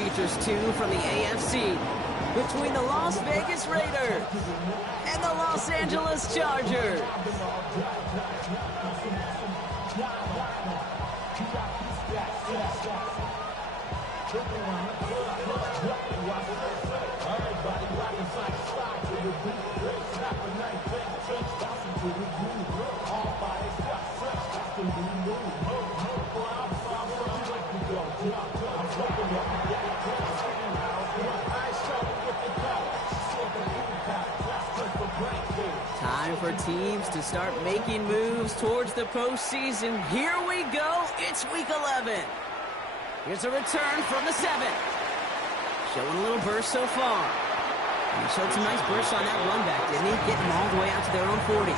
features two from the AFC between the Las Vegas Raiders and the Los Angeles Chargers. Time for teams to start making moves towards the postseason. Here we go. It's week 11. Here's a return from the 7. Showing a little burst so far. And he showed some nice bursts on that run back, didn't he? Getting them all the way out to their own 40.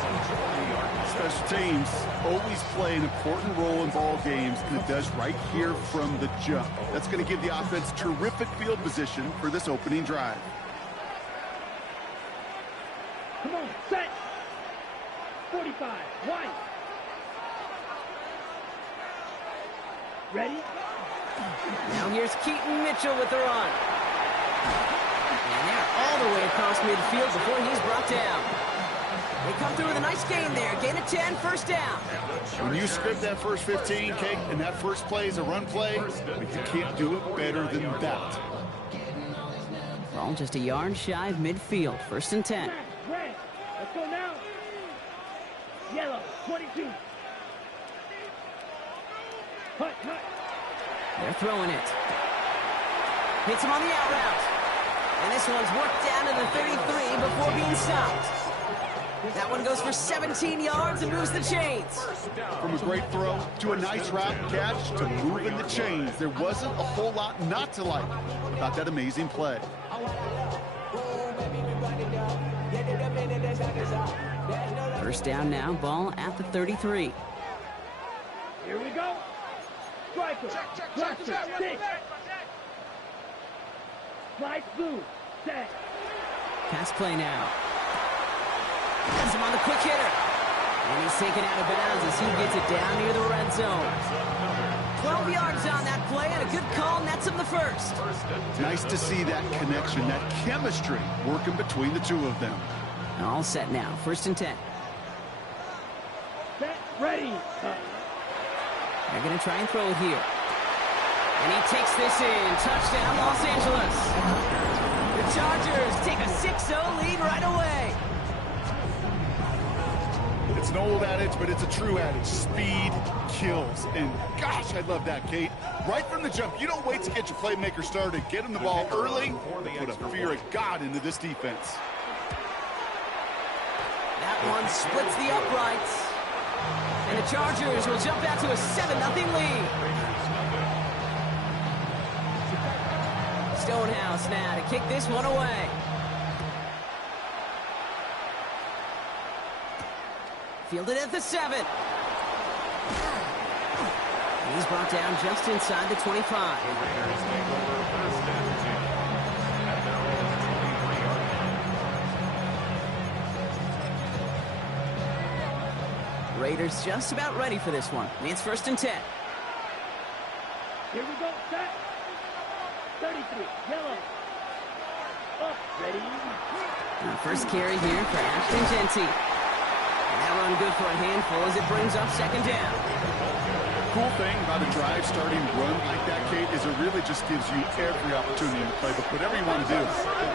Special teams always play an important role in ball games, and it does right here from the jump. That's going to give the offense terrific field position for this opening drive. Come on, set. 45, white. Ready? Now here's Keaton Mitchell with the run. And they're all the way across midfield before he's brought down. They come through with a nice gain there. Gain of 10, first down. When you script that first 15, Kate, and that first play is a run play, you can't do it better than that. Ball just a yard shy of midfield. First and 10. Red. Let's go now. Yellow, 22. Hut. They're throwing it. Hits him on the out route. And this one's worked down to the 33 before being stopped. That one goes for 17 yards and moves the chains. From a great throw to a nice route catch to moving the chains, there wasn't a whole lot not to like about that amazing play. First down now, ball at the 33. Here we go. Striker. Blaster. 6. Slide blue. Set. Pass play now. Has him on the quick hitter. And he's taken out of bounds as he gets it down near the red zone. 12 yards on that play and a good call nets him the first. Nice to see that connection, that chemistry working between the two of them. All set now. First and 10. Set. Ready. They're going to try and throw it here. And he takes this in. Touchdown, Los Angeles. The Chargers take a 6-0 lead right away. It's an old adage, but it's a true adage. Speed kills. And gosh, I love that, Kate. Right from the jump, you don't wait to get your playmaker started. Get him the ball early. Put a fear of God into this defense. That one splits the uprights. And the Chargers will jump out to a 7-0 lead. Stonehouse now to kick this one away. Fielded at the 7. He's brought down just inside the 25. Raiders just about ready for this one. It's first and 10. Here we go. Set. 33. Yellow. Up. Ready. And first carry here for Ashton Genty. And that run good for a handful as it brings up second down. Cool thing about a drive starting run like that, Kate, is it really just gives you every opportunity to play, but whatever you want to do.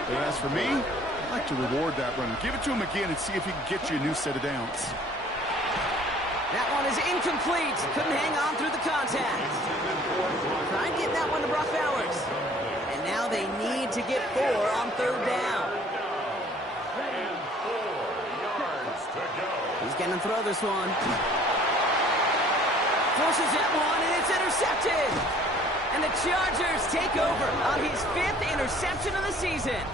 But as for me, I'd like to reward that run. Give it to him again and see if he can get you a new set of downs. That one is incomplete. Couldn't hang on through the contact. Trying to get that one to Brock Bowers. And now they need to get 4 on third down. He's going to throw this one. Forces that one, and it's intercepted. And the Chargers take over on his 5th interception of the season.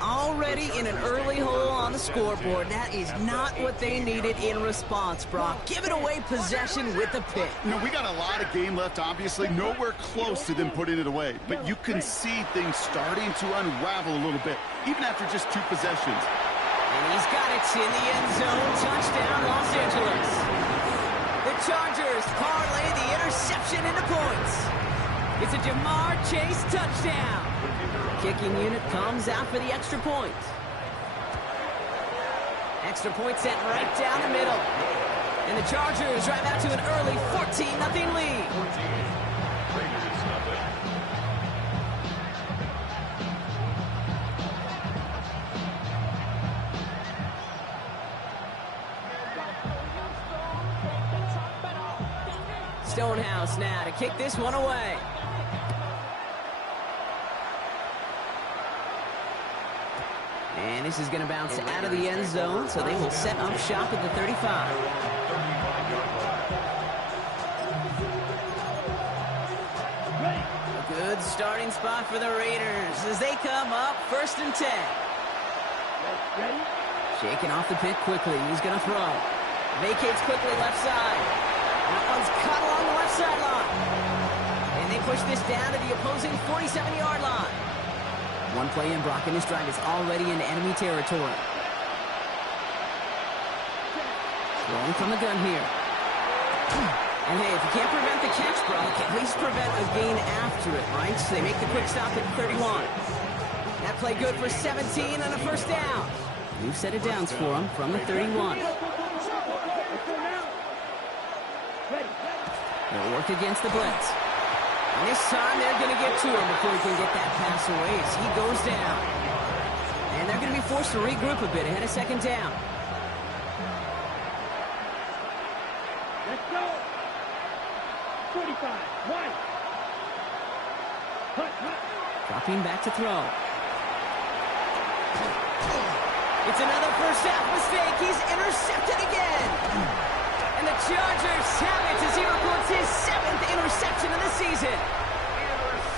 Already in an early hole on the scoreboard. That is not what they needed in response, Brock. Giving away possession with the pick. You know, we got a lot of game left, obviously. Nowhere close to them putting it away. But you can see things starting to unravel a little bit, even after just 2 possessions. And he's got it in the end zone. Touchdown, Los Angeles. The Chargers parlay the interception into points. It's a Jamar Chase touchdown. Kicking unit comes out for the extra point. Extra point sent right down the middle. And the Chargers drive out to an early 14-0 lead. Stonehouse now to kick this one away. And this is going to bounce out of the end zone, so they will set up shop at the 35. A good starting spot for the Raiders as they come up 1st and 10. Shaking off the pick quickly. He's going to throw. Vacates quickly left side. That one's caught along the left sideline. And they push this down to the opposing 47-yard line. One play in, Brock, and this drive is already in enemy territory. Throwing from the gun here. And hey, if you can't prevent the catch, Brock, at least prevent a gain after it, right? So they make the quick stop at 31. That play good for 17 and a first down. New set of downs for them from the 31. They'll work against the blitz. And this time they're going to get to him before he can get that pass away as he goes down. And they're going to be forced to regroup a bit ahead of 2nd down. Let's go. 45. White. Hut. Dropping back to throw. It's another first half mistake. He's intercepted again. And the Chargers have it as he records his 7th interception of the season.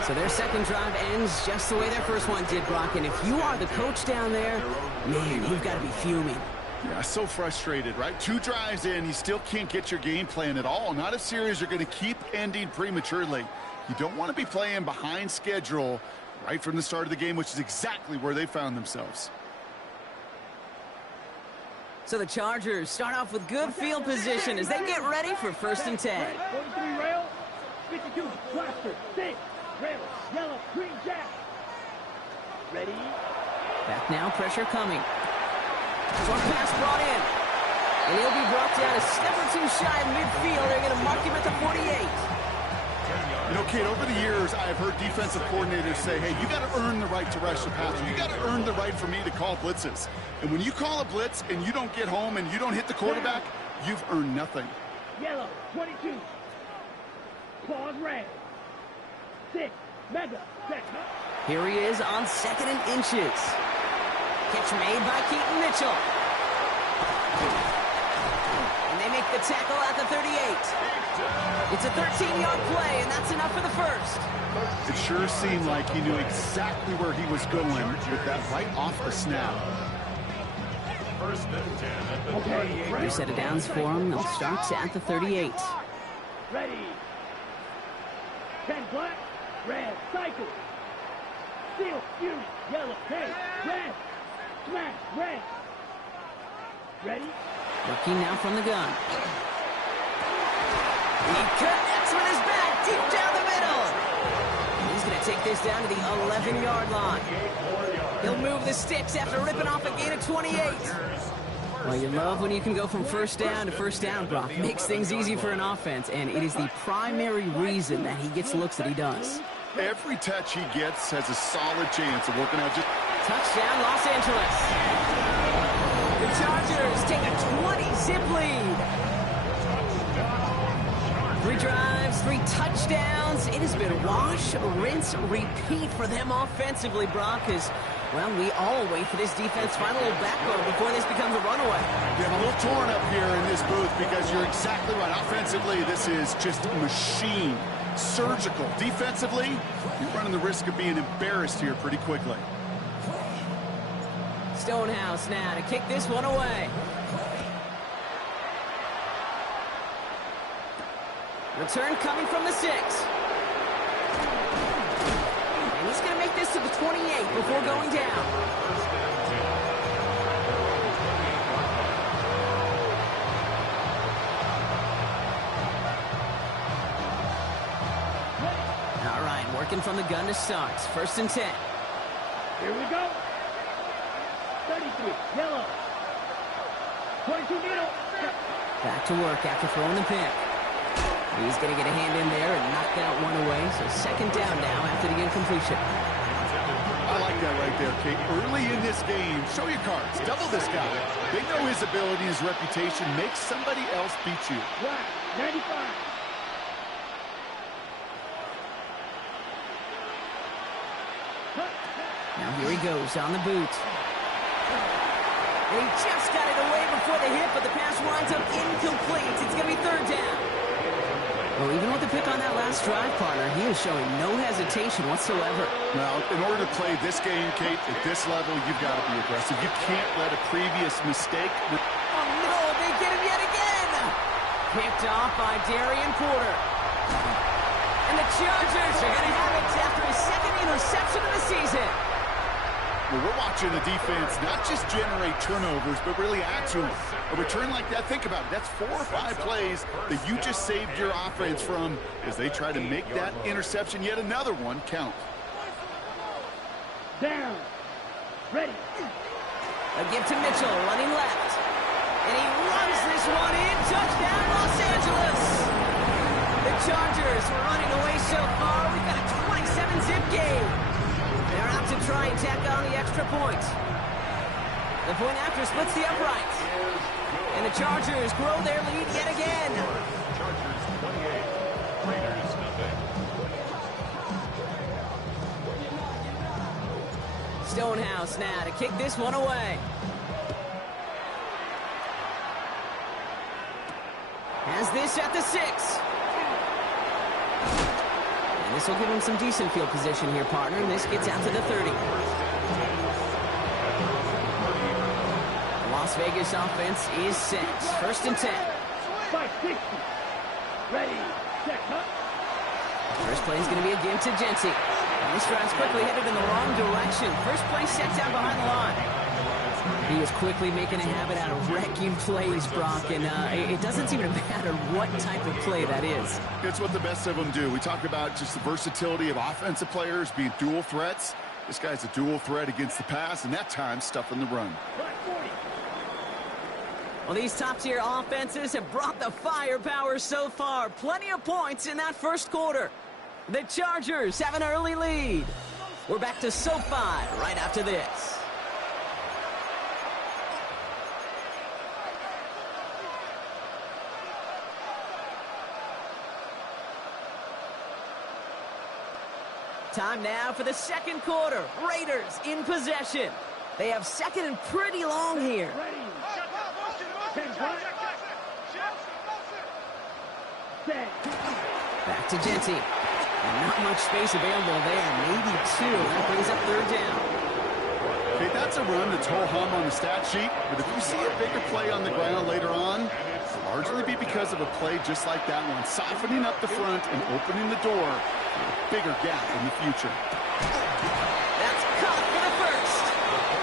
So their second drive ends just the way their first one did, Brock. And if you are the coach down there, man, you've got to be fuming. Yeah, so frustrated, right? 2 drives in, you still can't get your game plan at all. Not a series you're going to keep ending prematurely. You don't want to be playing behind schedule right from the start of the game, which is exactly where they found themselves. So the Chargers start off with good field position as they get ready for 1st and 10. 43 rail, 52 cluster, 6 rail, yellow, green jack. Ready? Back now, pressure coming. Short pass brought in. And he'll be brought down a step or two shy of midfield. They're going to mark him at the 48. You know, Kate, over the years, I've heard defensive coordinators say, hey, you got to earn the right to rush the passer. You got to earn the right for me to call blitzes. And when you call a blitz and you don't get home and you don't hit the quarterback, you've earned nothing. Yellow, 22. Claws red. 6, mega, set. Here he is on 2nd and inches. Catch made by Keaton Mitchell. And they make the tackle at the 38. It's a 13-yard play, and that's enough for the first. It sure seemed like he knew exactly where he was going with that right off the snap. New set of downs for him. They'll start at the 38. Ready. 10 black, red, cycle. Steel, unit, yellow, hey, red. Smash, red. Ready? Working now from the gun. He connects with his back deep down the middle. He's going to take this down to the 11-yard line. He'll move the sticks after ripping off a gain of 28. Well, you love when you can go from first down to first down, Brock. Makes things easy for an offense, and it is the primary reason that he gets looks that he does. Every touch he gets has a solid chance of working out just... Touchdown, Los Angeles. The Chargers take a 20-zip lead. 3 drives, 3 touchdowns. It has been wash, rinse, repeat for them offensively, Brock, as, well, we all wait for this defense final little backbone before this becomes a runaway. Yeah, I'm a little torn up here in this booth because you're exactly right. Offensively, this is just a machine. Surgical. Defensively, you're running the risk of being embarrassed here pretty quickly. Stonehouse now to kick this one away. Return coming from the 6. And he's going to make this to the 28 before going down. All right. Working from the gun to start. 1st and 10. Here we go. 33, yellow. 22 middle. Back to work after throwing the pick. He's going to get a hand in there and knock that one away. So 2nd down now after the incompletion. I like that right there, Kate. Early in this game, show your cards. Double this guy. They know his ability, his reputation. Make somebody else beat you. Right, 95. Now here he goes on the boot. And he just got it away before the hit, but the pass winds up incomplete. It's going to be 3rd down. Well, even with the pick on that last drive, partner, he is showing no hesitation whatsoever. Well, in order to play this game, Kate, at this level, you've got to be aggressive. You can't let a previous mistake... Oh, no, they get him yet again! Picked off by Darian Porter. And the Chargers are going to have it after his 2nd interception of the season. Well, we're watching the defense not just generate turnovers, but really add to them. A return like that, think about it. That's 4 or 5 plays that you just saved your offense from as they try to make that interception, yet another one, count. Down. Ready. A give to Mitchell, running left. And he runs this one in. Touchdown, Los Angeles. The Chargers were running away so far. We've got a 27-zip game. They're out to try and tack on the extra point. The point after splits the upright. And the Chargers grow their lead yet again. Chargers 28, Raiders nothing. Stonehouse now to kick this one away. Has this at the 6. And this will give him some decent field position here, partner. And this gets out to the 30. The Las Vegas offense is set. 1st and 10. 560. Ready. Check, huh? First play is going to be a give to Genty. And this drive's quickly headed in the wrong direction. First play set down behind the line. He is quickly making a habit out of wrecking plays, Brock, and it doesn't seem to matter what type of play that is. It's what the best of them do. We talk about just the versatility of offensive players being dual threats. This guy's a dual threat against the pass, and that time stuffing the run. Well, these top-tier offenses have brought the firepower so far. Plenty of points in that first quarter. The Chargers have an early lead. We're back to SoFi right after this. Time now for the second quarter. Raiders in possession. They have 2nd and pretty long here. Ready. Back to Genty. And not much space available there. Maybe 2. That brings up 3rd down. Okay, that's a run that's ho-hum on the stat sheet, but if you see a bigger play on the ground later on, it'll largely be because of a play just like that one, softening up the front and opening the door for a bigger gap in the future. That's caught for the first.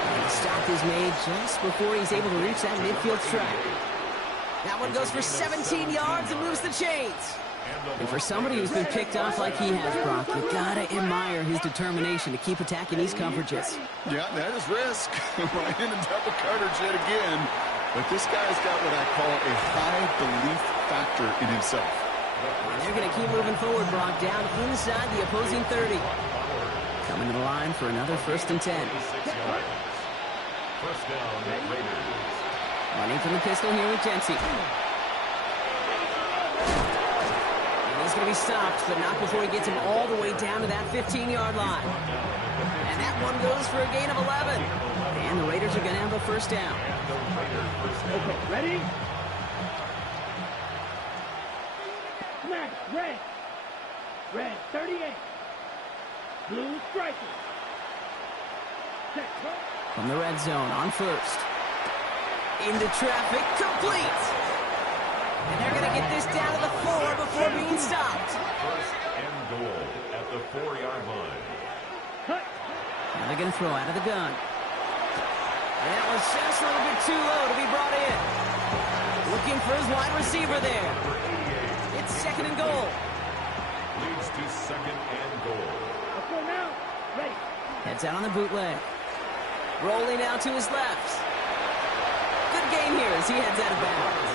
And the stop is made just before he's able to reach that midfield strike. That one goes for 17 yards and moves the chains. And for somebody who's been picked off like he has, Brock, you gotta admire his determination to keep attacking these coverages. Yeah, that is risk. Right in a double coverage yet again. But this guy's got what I call a high belief factor in himself. And they're gonna keep moving forward, Brock, down inside the opposing 30. Coming to the line for another 1st and 10. First down, Raiders. Running from the pistol here with Genty. He's going to be stopped, but not before he gets him all the way down to that 15-yard line. And that one goes for a gain of 11. And the Raiders are going to have a 1st down. Okay, ready? Snap, red. Red, 38. Blue striker. Check, huh? From the red zone on 1st. Into traffic, complete. And they're going to get this down to the 4 before being stopped. First and goal at the 4-yard line. Cut. Now they're going to throw out of the gun. That was just a little bit too low to be brought in. Looking for his wide receiver there. It's 2nd and goal. leads to second and goal. Let's go now. Ready. Heads out on the bootleg. Rolling out to his left. Good gain here as he heads out of bounds.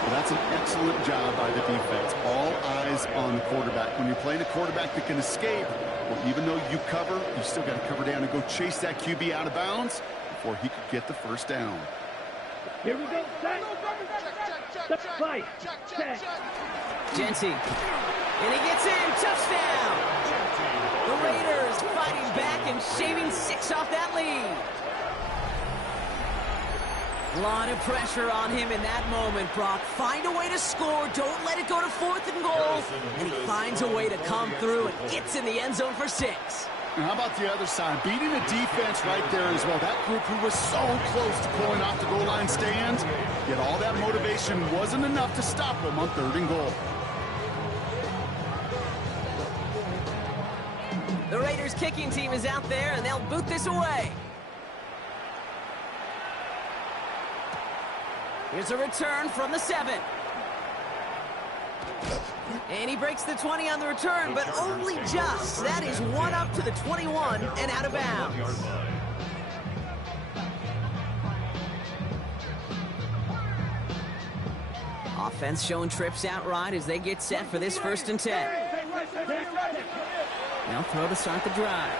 Well, that's an excellent job by the defense. All eyes on the quarterback. When you're playing a quarterback that can escape, well, even though you cover, you still got to cover down and go chase that QB out of bounds before he could get the first down. Here we go. Set. Fight. Set. Genty. And he gets in. Touchdown. The Raiders fighting back and shaving 6 off that lead. A lot of pressure on him in that moment, Brock. Find a way to score. Don't let it go to 4th and goal. And he finds a way to come through and gets in the end zone for 6. And how about the other side? Beating the defense right there as well. That group who was so close to pulling off the goal line stand, yet all that motivation wasn't enough to stop them on 3rd and goal. The Raiders kicking team is out there, and they'll boot this away. Here's a return from the 7. And he breaks the 20 on the return, but only just. That is 1 up to the 21 and out of bounds. Offense showing trips out right as they get set for this 1st and 10. Now throw to start the drive.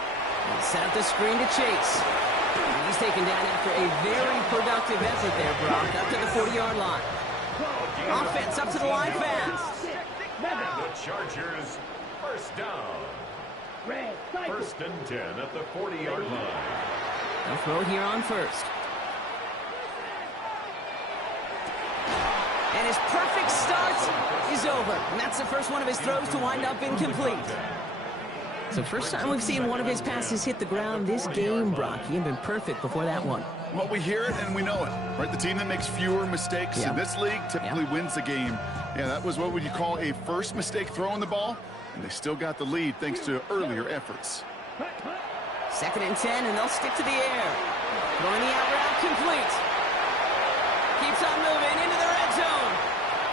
They'll set up the screen to Chase. And he's taken down after a very productive effort there, Brock, up to the 40-yard line. Offense up to the line fast. The Chargers, first down. 1st and 10 at the 40-yard line. They'll throw it here on 1st. And his perfect start is over. And that's the first one of his throws to wind up incomplete. So first time we've seen one of his passes hit the ground this game, Brock. He had been perfect before that one. Well, we hear it and we know it, right? The team that makes fewer mistakes in this league typically wins the game. Yeah, that was what would you call a first mistake throwing the ball, and they still got the lead thanks to earlier efforts. 2nd and 10, and they'll stick to the air. Throwing the out route complete. Keeps on moving into the red zone.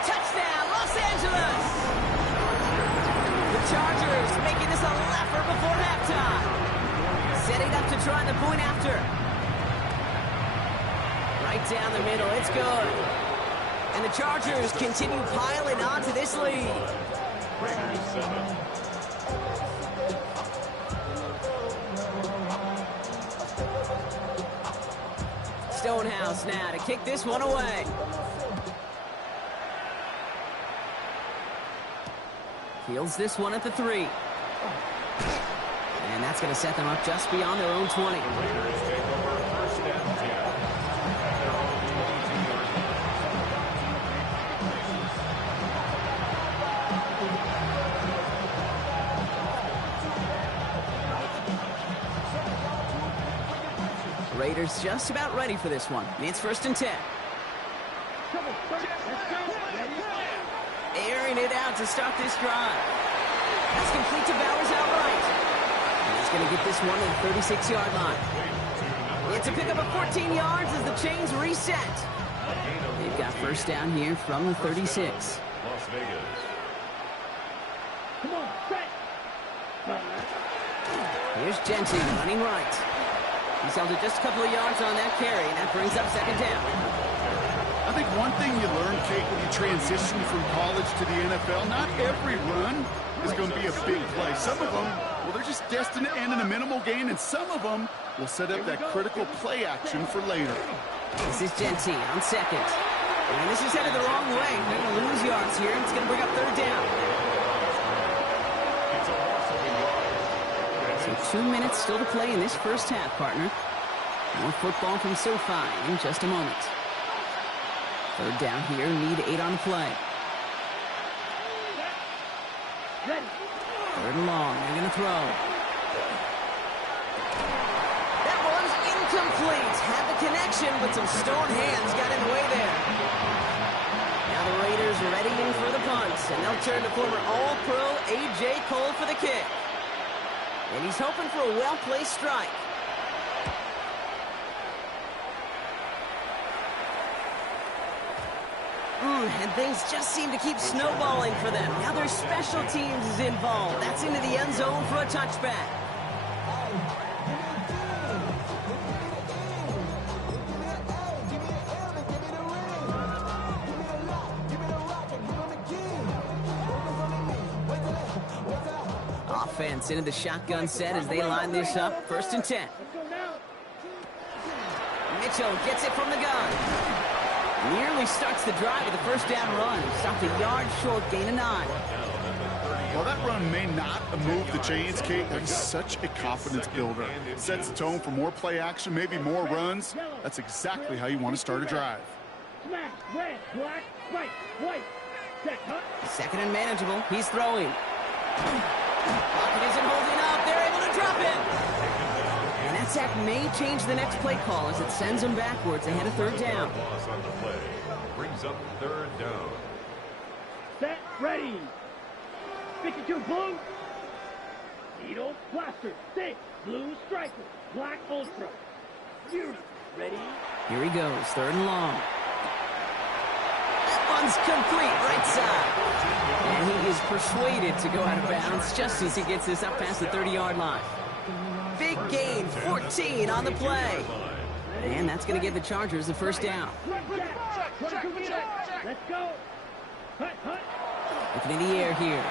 Touchdown, Los Angeles! The Chargers making this a laugher before halftime. Setting up to try the point after. Right down the middle, it's good. And the Chargers continue piling on to this lead. Raiders 7. Stonehouse now to kick this one away. Fields this one at the 3. And that's going to set them up just beyond their own 20. Raiders take over 1st and 10 at their own 22-yard line. Raiders just about ready for this one. It's 1st and 10. Airing it out to start this drive. That's complete to Bowers outright. And he's going to get this one to the 36-yard line. It's a pickup of 14 yards as the chains reset. They've got 1st down here from the 36. Las Vegas. Come on, set. Here's Genty running right. He's held it just a couple of yards on that carry, and that brings up 2nd down. I think one thing you learn, Kate, when you transition from college to the NFL, not every run is going to be a big play. Some of them, well, they're just destined to end in a minimal gain, and some of them will set up that critical play action for later. This is Genty on 2nd. And this is headed the wrong way. They're going to lose yards here, and it's going to bring up 3rd down. So 2 minutes still to play in this 1st half, partner. More football from SoFi in just a moment. 3rd down here, need 8 on the play. 3rd and long, they're going to throw. That one's incomplete. Had the connection, but some stone hands got in the way there. Now the Raiders readying for the punt, and they'll turn to former All-Pro A.J. Cole for the kick. And he's hoping for a well-placed strike. And things just seem to keep snowballing for them. Now their special teams is involved. That's into the end zone for a touchback. Offense into the shotgun set as they line this up. 1st and 10. Mitchell gets it from the gun. Nearly starts the drive with a 1st down run. Stopped a yard short, gain of 9. Well, that run may not move the chains, Kate. That's such a confidence builder. It sets the tone for more play action, maybe more runs. That's exactly how you want to start a drive. Smash, red, black, white. Set, cut. 2nd and manageable. He's throwing. Pocket isn't holding up. They're able to drop it. And that sack may change the next play call as it sends them backwards ahead of 3rd down. Loss on the play brings up 3rd down. Set, ready. 52 blue. Needle, blaster, 6, blue striker, black ultra. Fury, ready. Here he goes, 3rd and long. That one's complete, right side. And he is persuaded to go out of bounds just as he gets this up past the 30-yard line. Big gain, 14 on the play. And that's going to give the Chargers the 1st down. Let's go. Looking in the air here.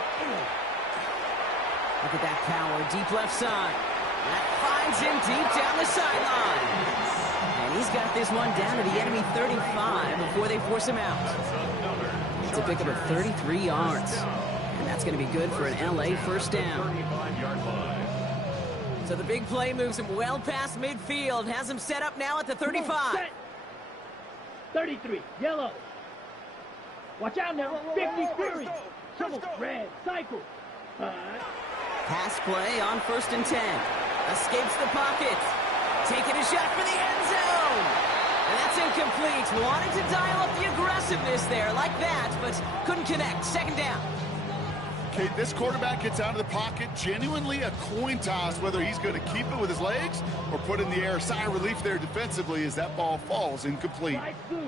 Look at that power, deep left side. That finds him deep down the sideline. And he's got this one down to the enemy 35 before they force him out. It's a pickup of 33 yards. And that's going to be good for an LA 1st down. So the big play moves him well past midfield. Has him set up now at the 35. 33, yellow. Watch out now, 50 Fury. Trouble, red, cycle. Pass play on 1st and 10. Escapes the pocket. Taking a shot for the end zone. And that's incomplete. Wanted to dial up the aggressiveness there like that, but couldn't connect. 2nd down. Okay, this quarterback gets out of the pocket. Genuinely a coin toss whether he's going to keep it with his legs or put in the air. Sigh of relief there defensively as that ball falls incomplete.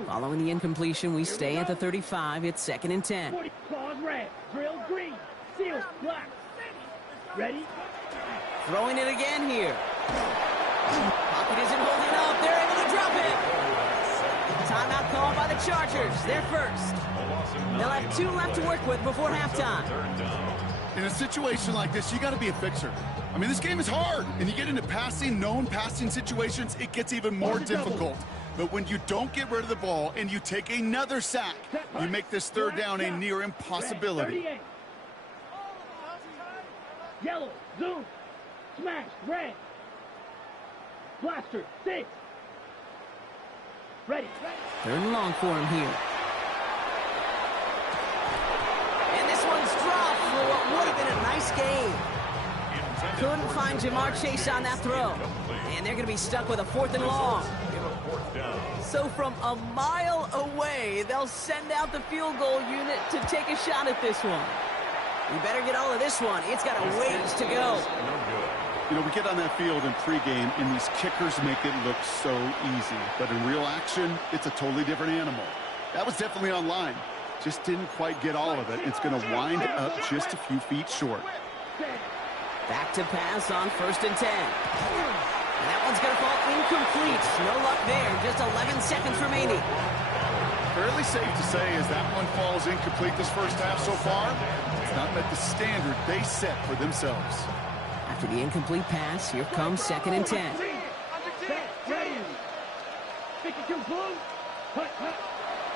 Following the incompletion, we stay at the 35. It's 2nd and 10. Claws red, drill green, seal black. Ready? Throwing it again here. Pocket isn't holding up. They're able to drop it. Timeout called by the Chargers. They're 1st. They'll have 2 left to work with before halftime. In a situation like this, you got to be a fixer. I mean, this game is hard, and you get into known passing situations, it gets even more difficult. But when you don't get rid of the ball and you take another sack, you make this 3rd down a near impossibility. Yellow, zoom, smash, red. Blaster, 6. Ready. 3rd and long for him here. And this one's dropped for what would have been a nice game. Couldn't find Jamar Chase on that throw. And they're going to be stuck with a 4th and long. So from a mile away, they'll send out the field goal unit to take a shot at this one. You better get all of this one. It's got a ways to go. You know, we get on that field in pregame, and these kickers make it look so easy. But in real action, it's a totally different animal. That was definitely on line. Just didn't quite get all of it. It's going to wind up just a few feet short. Back to pass on 1st and 10. And that one's going to fall incomplete. No luck there. Just 11 seconds remaining. Fairly safe to say as that one falls incomplete this 1st half so far, it's not met the standard they set for themselves. After the incomplete pass, here comes 2nd and 10.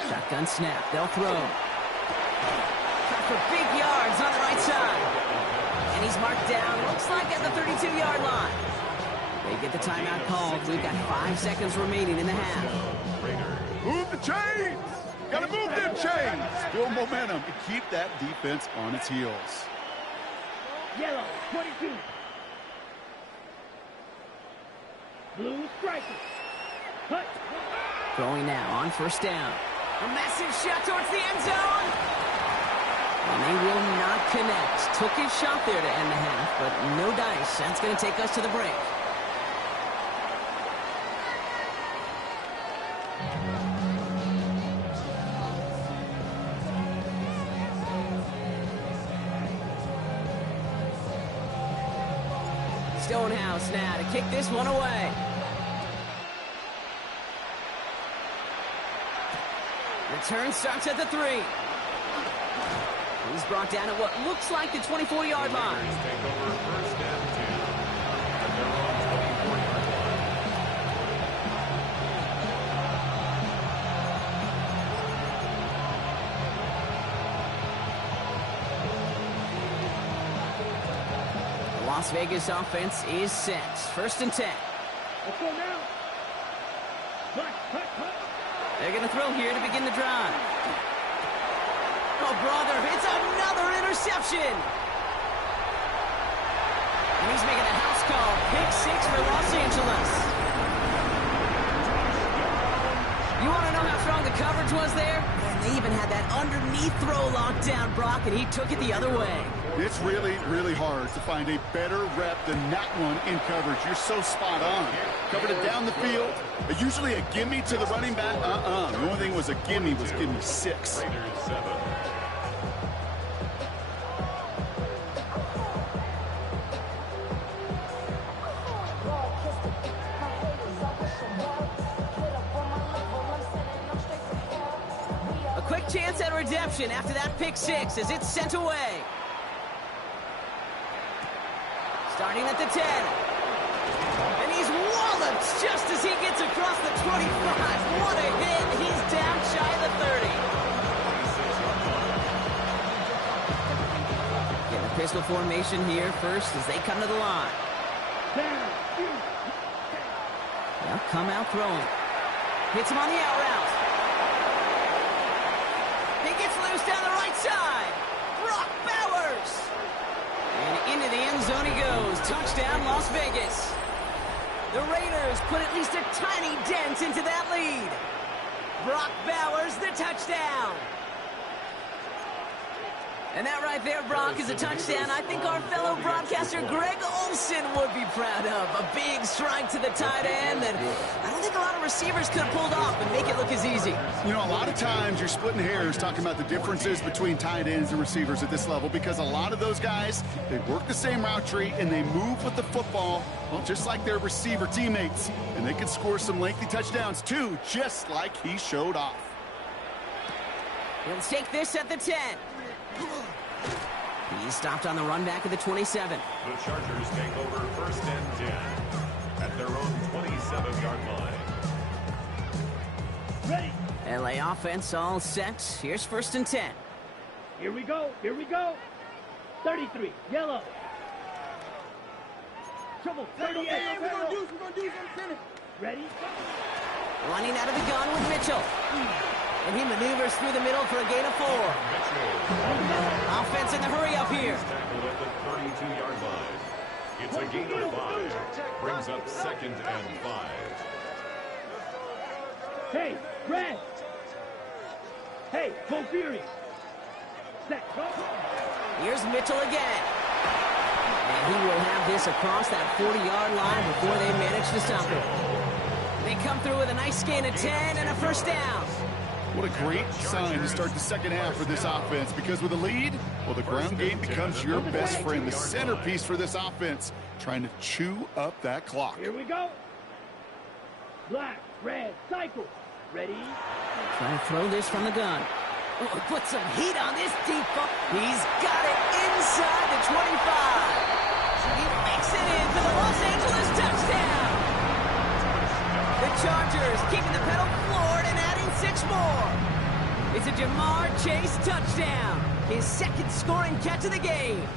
Shotgun snap. They'll throw. Cut for big yards on the right side. And he's marked down, looks like at the 32-yard line. They get the timeout called. We've got 5 seconds remaining in the half. Move the chains! Gotta move them chains! Build momentum and keep that defense on its heels. Yellow, 22. Blue striker. Cut. Throwing now on 1st down. A massive shot towards the end zone. And they will not connect. Took his shot there to end the half, but no dice. That's going to take us to the break. Stonehouse now to kick this one away. Return starts at the 3. He's brought down at what looks like the 24-yard line. Take over first and 10 at their own 24-yard line. The Las Vegas offense is set. First and 10. Let's go now. Cut. They're going to throw here to begin the drive. Oh, brother, it's another interception. And he's making a house call. Pick 6 for Los Angeles. You want to know how strong the coverage was there? Man, they even had that underneath throw locked down, Brock, and he took it the other way. It's really, really hard to find a better rep than that one in coverage. You're so spot on. Covered it down the field. Usually a gimme to the running back. The only thing was a gimme was gimme 6. Raiders 7. A quick chance at redemption after that pick 6 as it's sent away. Starting at the 10. And he's walloped just as he gets across the 25. What a hit. He's down shy of the 30. Get a pistol formation here first as they come to the line. They'll come out throwing. Hits him on the out route. He gets loose down the right side. Brock Bowers. And into the end zone he goes. Touchdown, Las Vegas. The Raiders put at least a tiny dent into that lead. Brock Bowers, the touchdown. And that right there, Brock, is a touchdown I think our fellow broadcaster Greg Olsen would be proud of. A big strike to the tight end that I don't think a lot of receivers could have pulled off and make it look as easy. You know, a lot of times you're splitting hairs talking about the differences between tight ends and receivers at this level because a lot of those guys, they work the same route tree and they move with the football, well, just like their receiver teammates. And they can score some lengthy touchdowns too, just like he showed off. He'll take this at the 10. He's stopped on the run back of the 27. The Chargers take over first and 10 at their own 27-yard line. Ready. LA offense all set. Here's first and 10. Here we go. 33, yellow. Trouble, 38. We're gonna do something. Ready? Running out of the gun with Mitchell. And he maneuvers through the middle for a gain of 4. Offense in the hurry up here. Tackled at the 32-yard line. It's a gain of 5. Brings up second and 5. Hey, Brad. Hey, go Fury. Set, go. Here's Mitchell again. And he will have this across that 40-yard line before they manage to stop him. They come through with a nice gain of 10 and a first down. What a great sign to start the second half for this offense because with a lead, well, the ground game becomes your best friend, the centerpiece for this offense, trying to chew up that clock. Here we go. Black, red, cycle. Ready? Trying to throw this from the gun. Oh, put some heat on this deep ball. He's got it inside the 25. He makes it in for the Los Angeles touchdown. The Chargers keeping the pedal floored and adding 6 more. It's a Jamar Chase touchdown. His second scoring catch of the game.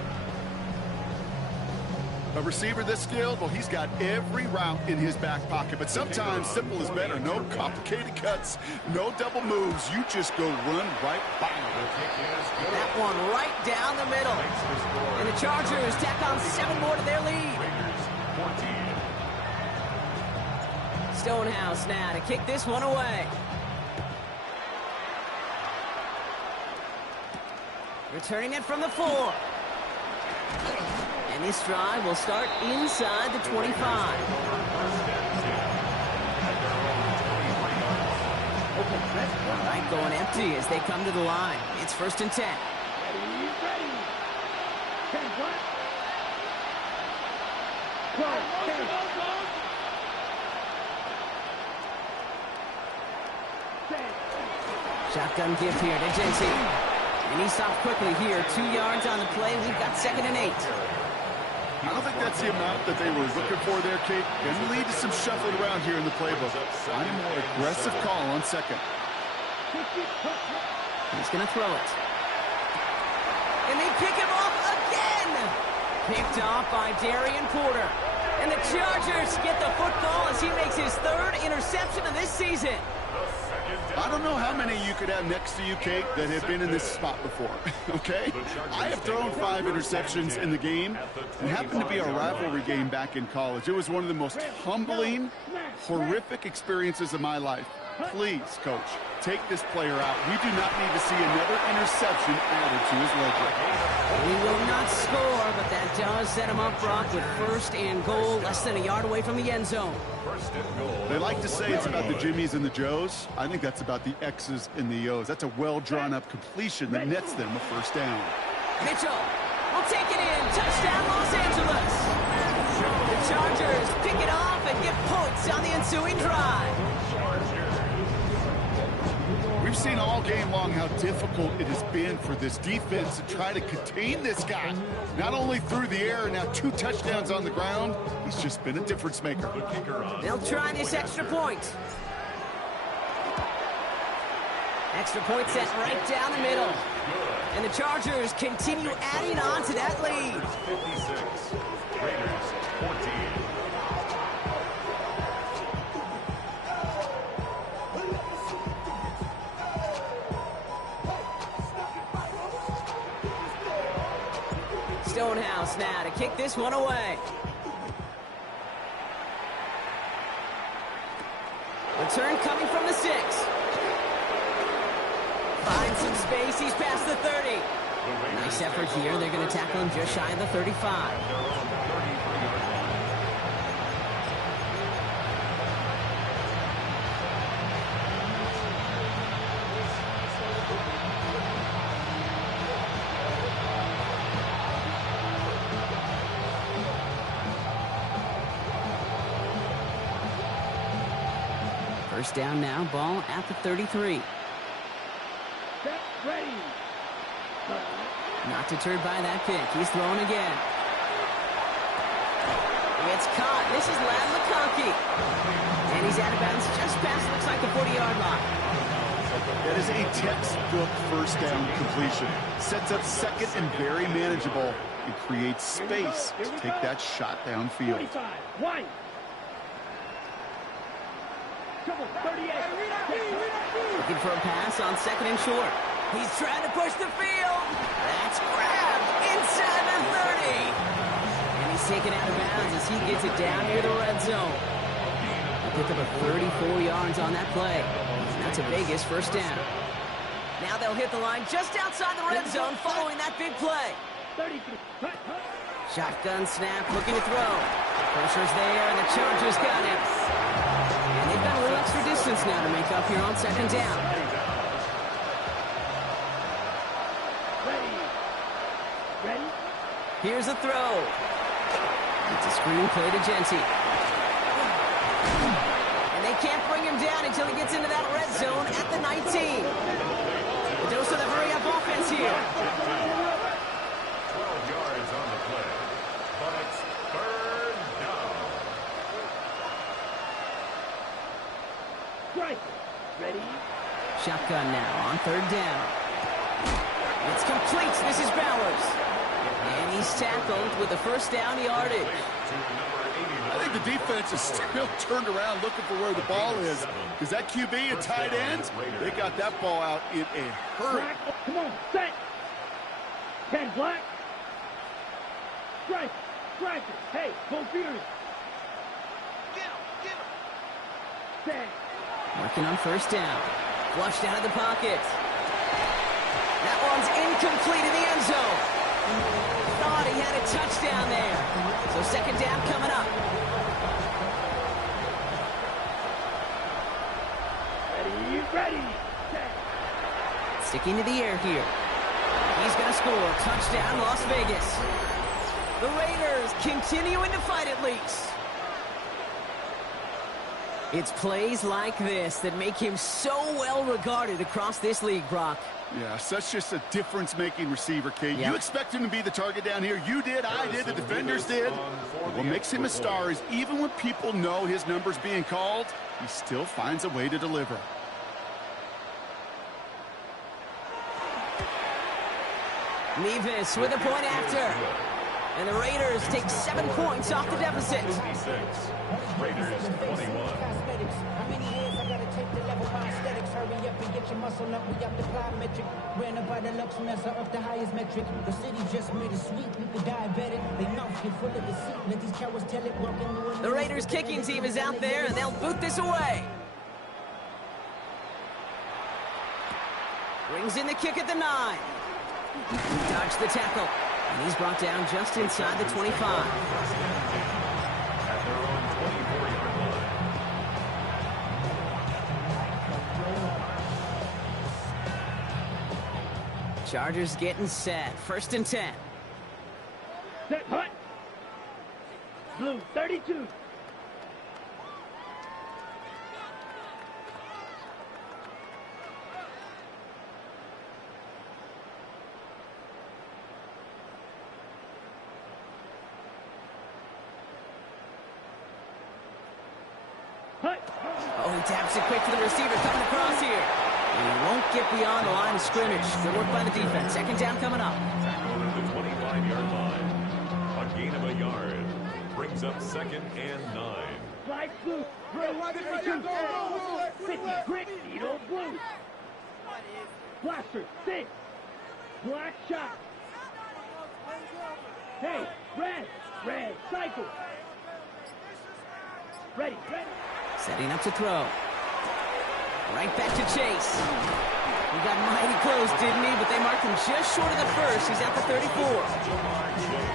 A receiver this skilled, well, he's got every route in his back pocket, but sometimes simple is better. No complicated cuts, no double moves. You just go run right by him. That one right down the middle. And the Chargers tack on 7 more to their lead. Stonehouse now to kick this one away. Returning it from the 4. And this drive will start inside the 25. All right, going empty as they come to the line. It's first and 10. Ready. 10 flat. Shotgun gift here to Genty. And he stopped quickly here. 2 yards on the play. We've got 2nd and 8. I don't think that's the amount that they were looking for there, Kate. Can lead to some shuffling around here in the playbook. I'm a more aggressive call on 2nd. He's going to throw it. And they pick him off again. Picked off by Darian Porter. And the Chargers get the football as he makes his 3rd interception of this season. I don't know how many you could have next to you, Kate, that have been in this spot before, okay? I have thrown 5 interceptions in the game. It happened to be a rivalry game back in college. It was one of the most humbling, horrific experiences of my life. Please, Coach, take this player out. We do not need to see another interception added to his ledger. He will not score, but that does set him up, Brock, with 1st and goal, less than a yard away from the end zone. They like to say it's about the Jimmies and the Joes. I think that's about the X's and the O's. That's a well-drawn-up completion that nets them a 1st down. Mitchell will take it in. Touchdown, Los Angeles. The Chargers pick it off and get points on the ensuing drive. We've seen all game long how difficult it has been for this defense to try to contain this guy. Not only through the air, now 2 touchdowns on the ground. He's just been a difference maker. They'll try this extra point. Extra point set right down the middle. And the Chargers continue adding on to that lead. 56, Raiders 14. Stonehouse now to kick this one away. Return coming from the 6. Finds some space. He's past the 30. Nice effort here. They're going to tackle him just shy of the 35. First down now, ball at the 33. Ready. Not deterred by that kick. He's throwing again. It's caught. This is Lad McConkey. And he's out of bounds just past, looks like the 40-yard line. That is a textbook 1st down completion. Sets up 2nd and very manageable and creates space to take that shot downfield. 25, one. Come on, 38. Looking for a pass on 2nd and short. He's trying to push the field. That's grabbed inside the 30. And he's taken out of bounds as he gets it down near the red zone. He picked up a 34 yards on that play. And that's a Vegas 1st down. Now they'll hit the line just outside the red zone following that big play. 33. Shotgun snap, looking to throw. Pressure's there, and the Chargers got him. And they've got a little extra distance now to make up here on 2nd down. Ready? Here's a throw. It's a screen play to Genty. And they can't bring him down until he gets into that red zone at the 19. A dose of the hurry-up offense here. 12 yards on the play, but it's 3rd down. Strike. Ready? Shotgun now on 3rd down. It's complete. This is Bowers. And he's tackled with the 1st down yardage. I think the defense is still turned around looking for where the ball is. Because that QB and tight ends, they got that ball out in a hurry. Black. Come on, set. 10 black. Strike. Strike it. Hey, go Beers. Get him. Set. Working on 1st down. Flushed out of the pocket. That one's incomplete in the end zone. Thought he had a touchdown there. So 2nd down coming up. Ready. Set. Sticking to the air here. He's going to score. Touchdown, Las Vegas. The Raiders continuing to fight at least. It's plays like this that make him so well regarded across this league, Brock. Yeah, such just a difference-making receiver, Kate. Yep. You expect him to be the target down here. You did, I did, the defenders did. What makes him a star is even when people know his number's being called, he still finds a way to deliver. Nevis with a point after. And the Raiders take 7 points off the deficit. 56. Raiders 21. How many years I gotta take the level by aesthetics? Hurry up and get your muscle up. We got the plyometric. Ran up by the Lux Messer up the highest metric. The city just made it sweet. We the diabetic. They mouth get full of deceit. Let these cowards tell it. The Raiders kicking team is out there and they'll boot this away. Brings in the kick at the 9. Dodged the tackle. And he's brought down just inside the 25. At their own 24-yard line. Chargers getting set. 1st and 10. Set, hut. Blue, 32. Oh, he taps it quick to the receiver coming across here. And he won't get beyond the line of scrimmage. Good work by the defense. 2nd down coming up. Tackled at the 25-yard line. A gain of a yard. Brings up 2nd and 9. Flag blue. Blue, 52. 50. Grit. Needle blue. Blaster. 6. Black shot. Hey, red. Red. Cycle. Ready. Ready. Setting up to throw. Right back to Chase. He got mighty close, didn't he? But they marked him just short of the 1st. He's at the 34.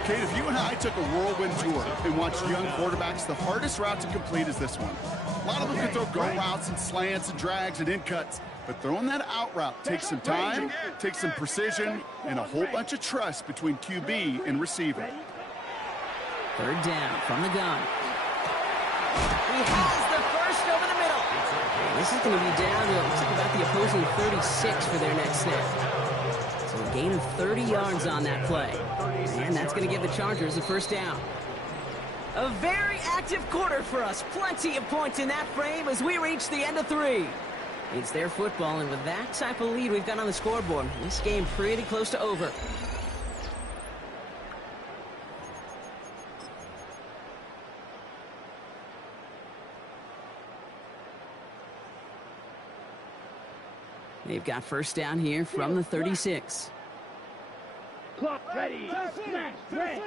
Kate, if you and I took a whirlwind tour and watched young quarterbacks, the hardest route to complete is this one. A lot of them can throw go routes and slants and drags and in cuts, but throwing that out route takes some time, takes some precision, and a whole bunch of trust between QB and receiver. 3rd down from the gun. He has the 1st over the middle. And this is going to be down to, it looks like about the opposing 36 for their next snap. So a gain of 30 yards on that play. And that's going to give the Chargers a 1st down. A very active quarter for us. Plenty of points in that frame as we reach the end of 3. It's their football, and with that type of lead we've got on the scoreboard, this game pretty close to over. They've got 1st down here from the 36. Clock ready. Smash. Red.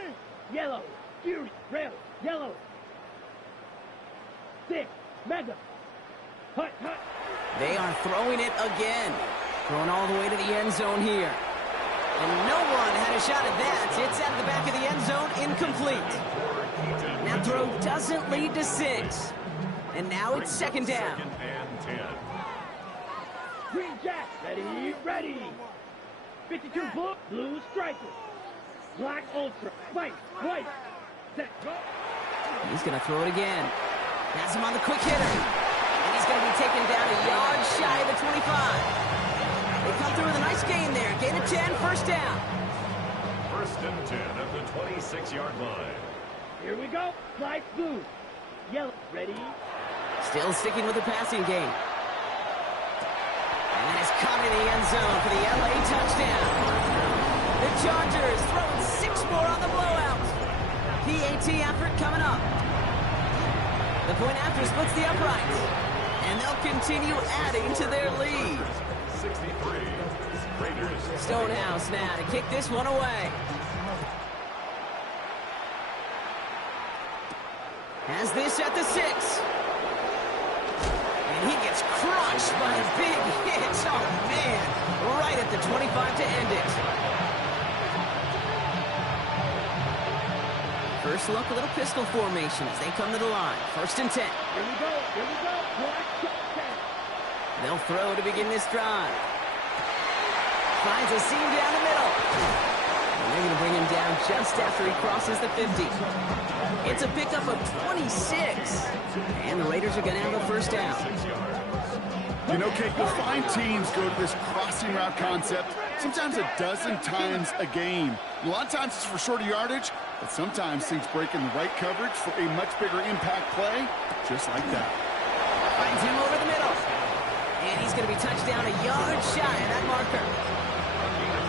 Yellow. Fury. Red. Yellow. 6. Mega. Hut. Hut. They are throwing it again. Throwing all the way to the end zone here. And no one had a shot at that. It's out of the back of the end zone, incomplete. That throw doesn't lead to 6. And now it's 2nd down. 2nd and 10. Green Jack. Ready. Ready. 52 blue. Blue striker. Black ultra. Fight. White. Set. Go. He's going to throw it again. Has him on the quick hitter. And he's going to be taken down a yard shy of the 25. They come through with a nice gain there. Gain of 10, 1st down. 1st and 10 at the 26-yard line. Here we go. Light blue. Yellow. Ready. Still sticking with the passing game. And that is caught in the end zone for the LA touchdown. The Chargers throwing 6 more on the blowout. PAT effort coming up. The point after splits the uprights. And they'll continue adding to their lead. 63. Raiders. Stonehouse now to kick this one away. Has this at the 6. And he gets crushed by a big hit. Oh, man. Right at the 25 to end it. First look, a little pistol formation as they come to the line. 1st and 10. Here we go. Here we go. Black shot 10. They'll throw to begin this drive. Finds a seam down the middle. And They're going to bring him down just after he crosses the 50. It's a pickup of 26. And the Raiders are going to have a first down. You know, Kate, you'll find teams go to this crossing route concept sometimes a dozen times a game. A lot of times it's for shorter yardage, but sometimes things break in the right coverage for a much bigger impact play, just like that. Finds him over the middle. And he's going to be touched down a yard shy of that marker.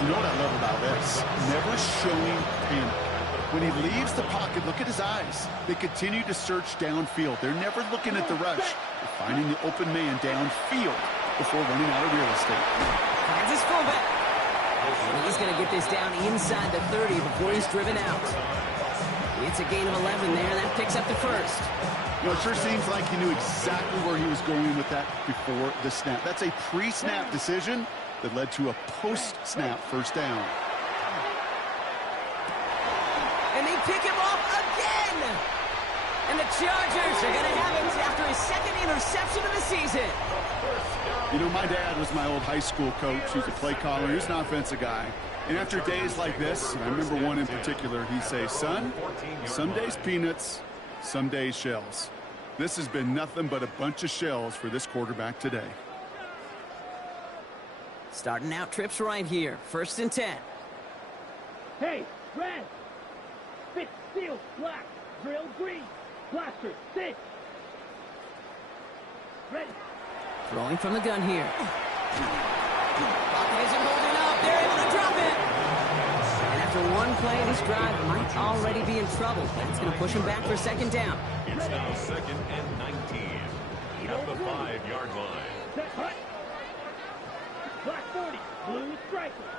You know what I love about this? Never showing panic. When he leaves the pocket, look at his eyes. They continue to search downfield. They're never looking at the rush. They're finding the open man downfield before running out of real estate. Finds his fullback. And he's going to get this down inside the 30 before he's driven out. It's a gain of 11 there. That picks up the first. You know, it sure seems like he knew exactly where he was going with that before the snap. That's a pre-snap decision that led to a post-snap first down. And they pick him off again! And the Chargers are going to have him after his second interception of the season. You know, my dad was my old high school coach. He's a play caller. He's an offensive guy. And after days like this, and I remember one in particular, he'd say, son, some days peanuts, some days shells. This has been nothing but a bunch of shells for this quarterback today. Starting out trips right here. 1st and 10. Hey, red. Fit, steel, black. Drill, green. Blaster, 6. Ready. Throwing from the gun here. Pocket isn't holding up. They're able to drop it. And after one play, this drive might already be in trouble. That's going to push him back for second down. It's now 2nd and 19 at the 5-yard line. Set, hut. Black 40, blue striker.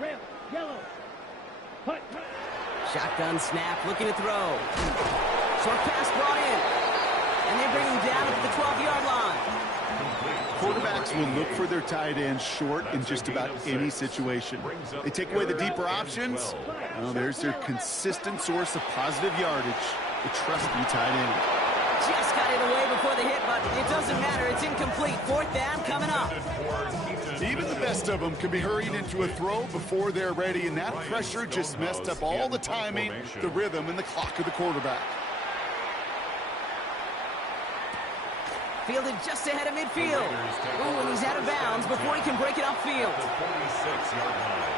Red, yellow. Hut, hut. Shotgun snap, looking to throw. Short pass brought in. And they bring him down at the 12-yard line. Quarterbacks will look for their tight end short in just about any situation. They take away the deeper options. Well, there's their consistent source of positive yardage, the trusty tight end. Just got it away before the hit, but it doesn't matter. It's incomplete. 4th down coming up. Even the best of them can be hurried into a throw before they're ready, and that pressure just messed up all the timing, the rhythm, and the clock of the quarterback. Fielded just ahead of midfield. Ooh, and he's out of bounds before he can break it upfield. 46-yard line.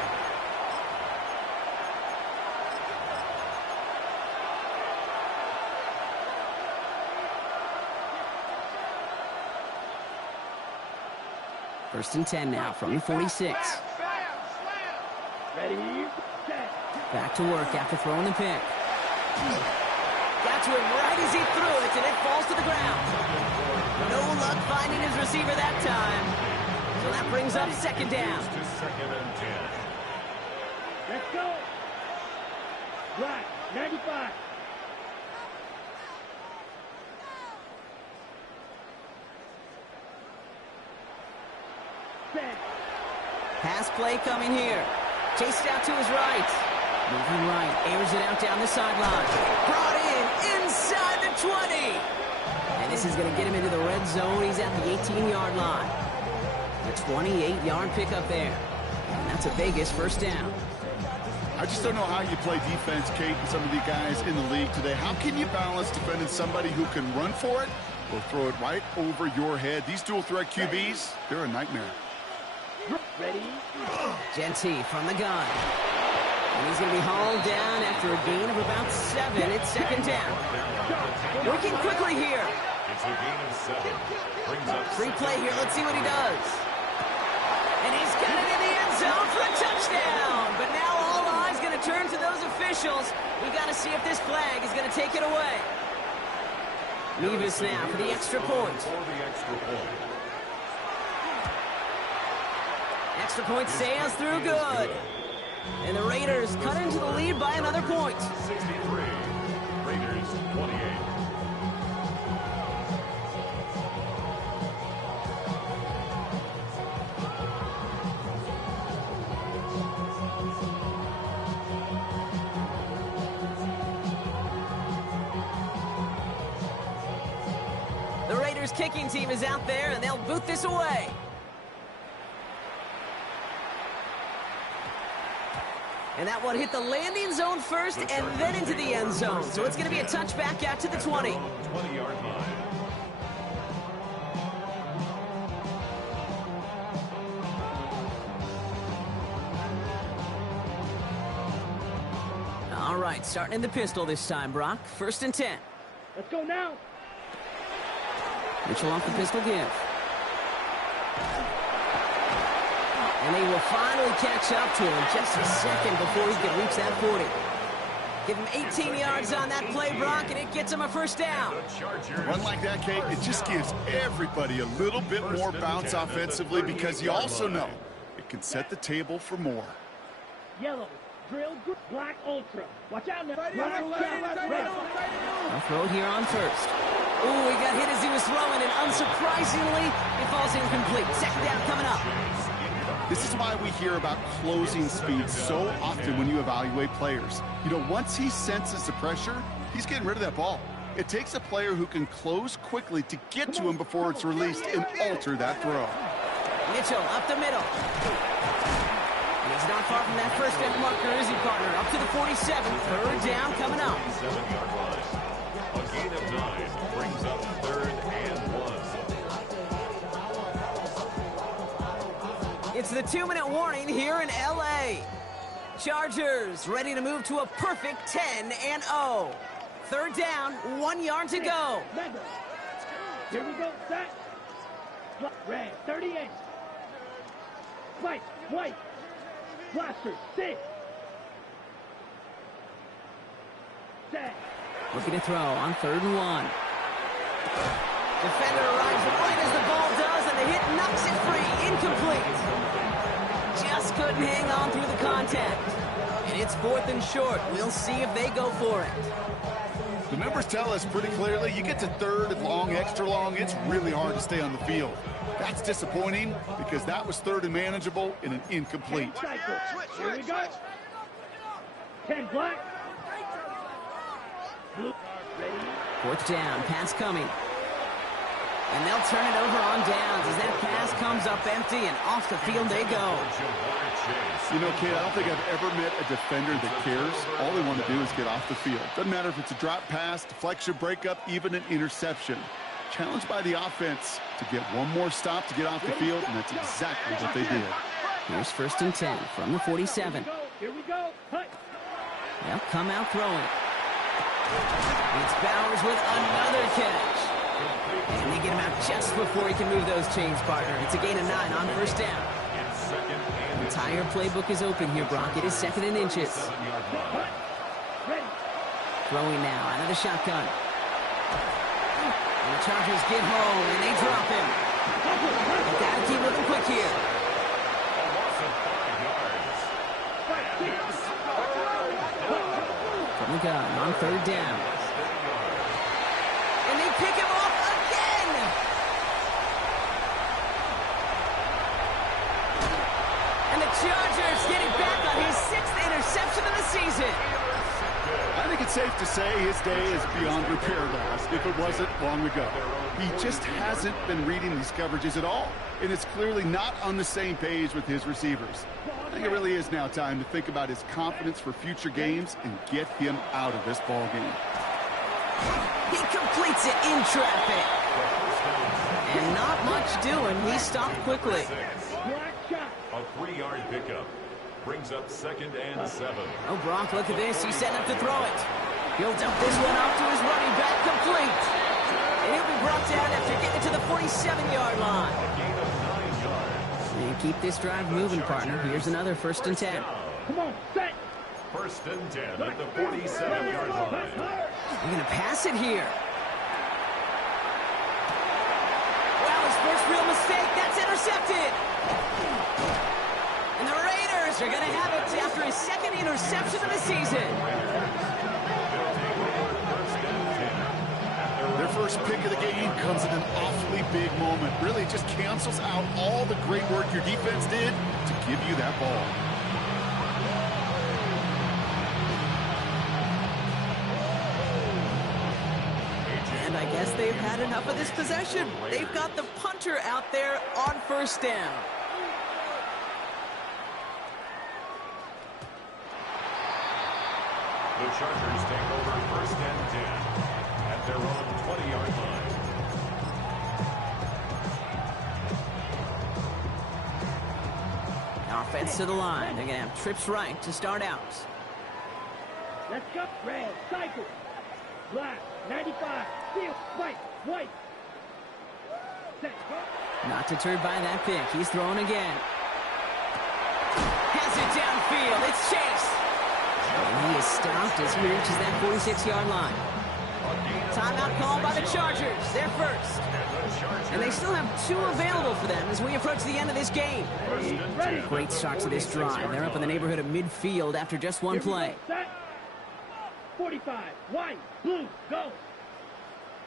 First and 10 now from the 46. Ready, set. Back to work after throwing the pick. Got to him right as he threw it, and it falls to the ground. No luck finding his receiver that time. So that brings up second down. To 2nd and 10. Let's go. Black, 95. Set. Pass play coming here. Chased out to his right. Moving right, airs it out down the sideline. Brought in inside the 20. And this is going to get him into the red zone. He's at the 18-yard line. A 28-yard pickup there. And that's a Vegas first down. I just don't know how you play defense, Kate, and some of the guys in the league today. How can you balance defending somebody who can run for it or throw it right over your head? These dual-threat QBs, they're a nightmare. Ready. Genty from the gun. And he's going to be hauled down after a gain of about 7. It's second down. Working quickly here. It's a gain of 7. Brings up Free play here. Let's see what he does. And he's got it in the end zone for a touchdown. But now all eyes going to turn to those officials. We got to see if this flag is going to take it away. Nevis now for the extra point. For the extra point. Extra point sails through good. And the Raiders cut into the lead by another point. 63. Raiders 28. The Raiders kicking team is out there, and they'll boot this away. And that one hit the landing zone first and then into the end zone. So it's going to be a touchback out to the 20. 20-yard line. All right, starting in the pistol this time, Brock. 1st and 10. Let's go now. Mitchell off the pistol give. And they will finally catch up to him just a second before he can reach that 40. Give him 18 yards on that play, Brock, and it gets him a 1st down. Run like that, Kate, it just gives everybody a little bit more bounce offensively because you also know it can set the table for more. Yellow, drill, black, ultra. Watch out now. I'll throw it here on 1st. Ooh, he got hit as he was throwing, and unsurprisingly, it falls incomplete. 2nd down coming up. This is why we hear about closing speed so often when you evaluate players. You know, once he senses the pressure, he's getting rid of that ball. It takes a player who can close quickly to get to him before it's released and alter that throw. Mitchell up the middle. He's not far from that 1st down marker, is he, partner? Up to the 47. 3rd down coming up. 7-yard line. A gain of 9 brings up 3rd and 1. It's the 2-minute warning here in L.A. Chargers ready to move to a perfect 10-0. 3rd down, 1 yard to go. Here we go, set. Red, 38. White, white. Blaster, 6. Set. Looking to throw on 3rd and 1. Defender arrives right as the ball does, and the hit knocks it free. Incomplete. Just couldn't hang on through the contact. And it's 4th and short. We'll see if they go for it. The numbers tell us pretty clearly, you get to 3rd and long, extra long, it's really hard to stay on the field. That's disappointing because that was 3rd and manageable in an incomplete. Here we go. 10 black. Blue. Ready. 4th down, pass coming. And they'll turn it over on downs as that pass comes up empty, and off the field they go. You know, Kate, I don't think I've ever met a defender that cares. All they want to do is get off the field. Doesn't matter if it's a drop pass, deflection, breakup, even an interception. Challenged by the offense to get one more stop to get off the field, and that's exactly what they did. Here's 1st and 10 from the 47. Here we go. Hut. They'll come out throwing. It's Bowers with another catch. And they get him out just before he can move those chains, partner. It's a gain of 9 on 1st down. The entire playbook is open here, Brock. It is 2nd and inches. Throwing now out of the shotgun. And the Chargers get home, and they drop him. They gotta keep moving quick here. From the gun on 3rd down. And they pick him off again! And the Chargers getting back on his 6th interception of the season. I think it's safe to say his day is beyond repair, guys, if it wasn't long ago. He just hasn't been reading these coverages at all, and it's clearly not on the same page with his receivers. I think it really is now time to think about his confidence for future games and get him out of this ball game. He completes it in traffic. And not much doing. He stopped quickly. A 3-yard pickup brings up 2nd and 7. Oh, Brock, look at this. He's setting up to throw it. He'll dump this one off to his running back, complete. And he'll be brought down after getting to the 47-yard line. A gain of 9 yards. And keep this drive moving, partner. Here's another 1st and 10. Come on, set. 1st and 10 at the 47-yard line. They're going to pass it here. Well, his first real mistake. That's intercepted. And the Raiders are going to have it after his 2nd interception of the season. Their first pick of the game comes in an awfully big moment. Really just cancels out all the great work your defense did to give you that ball. And I guess they've had enough of this possession. They've got the punter out there on 1st down. the Chargers take over 1st and 10 at their own 20-yard line. Offense to the line. They're going to have trips right to start out. Let's go. Red, cycle. Black, 95. Steel, white. Set, go. Not deterred by that pick. He's throwing again. Has it downfield. It's Chase. And he is stopped as he reaches that 46-yard line. Timeout called by the Chargers. They're first. And they still have 2 available for them as we approach the end of this game. Great start to this drive. They're up in the neighborhood of midfield after just one play. 45, white, blue, go.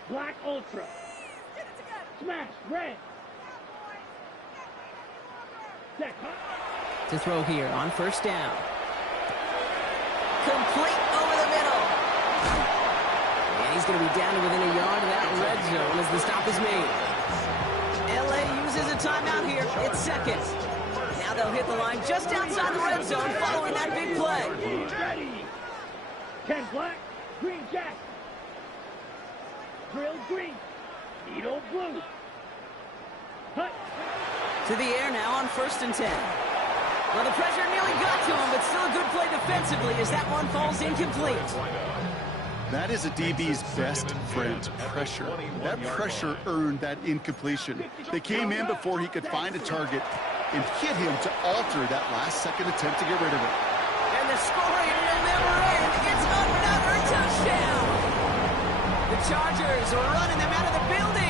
Black, ultra. Smash, red. Set. To throw here on 1st down. Complete over the middle. And he's going to be down to within a yard of that red zone as the stop is made. LA uses a timeout here. It's 2nd. Now they'll hit the line just outside the red zone following that big play. Ready. 10 black, green jack. Drill green. Needle blue. Hut. To the air now on 1st and 10. Well, the pressure nearly got to him, but still a good play defensively as that one falls incomplete. That is a DB's best friend, pressure. That pressure earned that incompletion. They came in before he could find a target and hit him to alter that last-second attempt to get rid of it. And the scoring will never end. It's another touchdown. The Chargers are running them out of the building.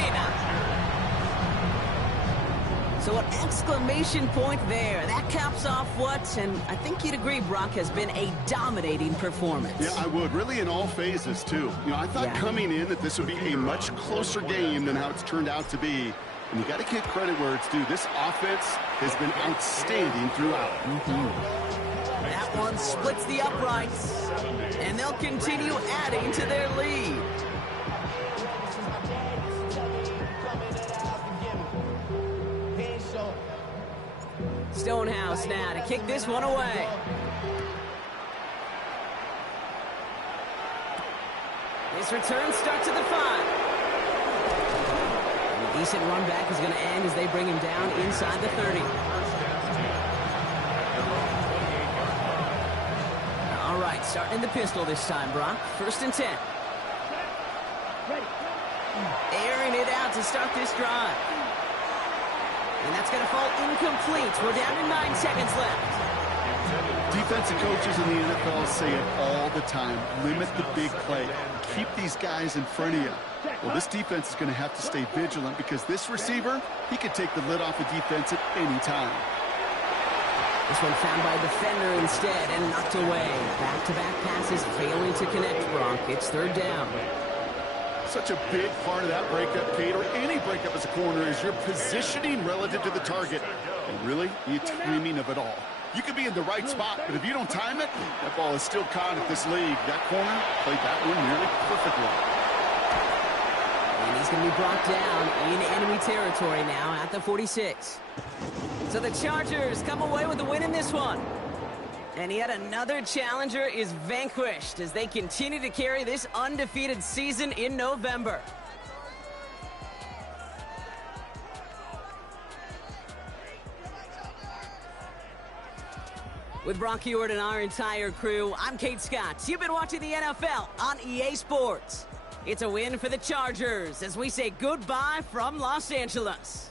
So an exclamation point there. That caps off what, and I think you'd agree, Brock, has been a dominating performance. Yeah, I would. Really in all phases, too. You know, I thought coming in that this would be a much closer game than how it's turned out to be. And you got to give credit where it's due. This offense has been outstanding throughout. That one splits the uprights, and they'll continue adding to their lead. Stonehouse now to kick this one away. This return starts at the 5. And a decent run back is going to end as they bring him down inside the 30. All right, starting in the pistol this time, Brock. 1st and 10. Airing it out to start this drive. And that's going to fall incomplete. We're down to 9 seconds left. Defensive coaches in the NFL say it all the time. Limit the big play. Keep these guys in front of you. Well, this defense is going to have to stay vigilant because this receiver, he could take the lid off the defense at any time. This one found by a defender instead and knocked away. Back-to-back passes failing to connect, Brock. It's 3rd down. Such a big part of that breakup, Kate, or any breakup as a corner, is your positioning relative to the target. And really, the timing of it all. You could be in the right spot, but if you don't time it, that ball is still caught at this league. That corner played that one nearly perfectly. And he's going to be brought down in enemy territory now at the 46. So the Chargers come away with the win in this one. And yet another challenger is vanquished as they continue to carry this undefeated season in November. With Brock Heward and our entire crew, I'm Kate Scott. You've been watching the NFL on EA Sports. It's a win for the Chargers as we say goodbye from Los Angeles.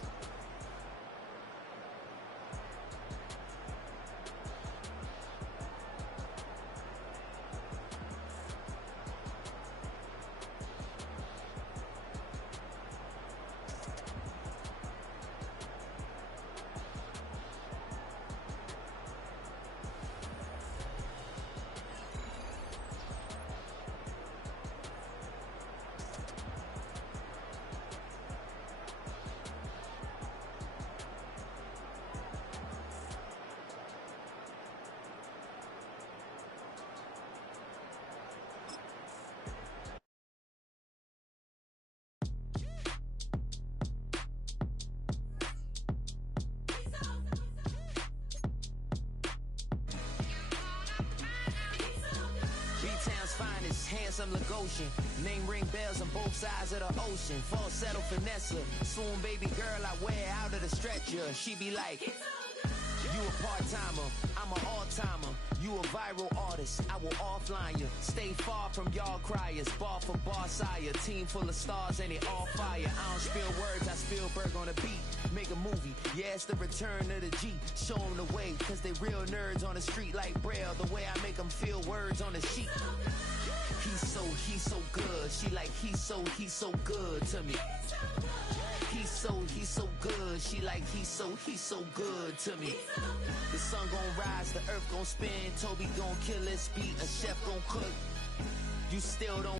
Paris, I'm Lagosian. Name ring bells on both sides of the ocean. Falsetto finesse, swoon baby girl, I wear out of the stretcher. She be like, you a part-timer, I'm an all-timer. You a viral artist, I will offline you. Stay far from y'all criers, bar for bar sire. Team full of stars and they all fire. I don't spill words, I Spielberg on a beat. Make a movie, yeah, it's the return of the G. Show them the way, cause they real nerds on the street like Braille. The way I make them feel words on the sheet. He's so good. She like, he's so good to me. He's so good. She like, he's so good to me. The sun gon' rise, the earth gon' spin. Toby gon' kill this beat, a chef gon' cook. You still don't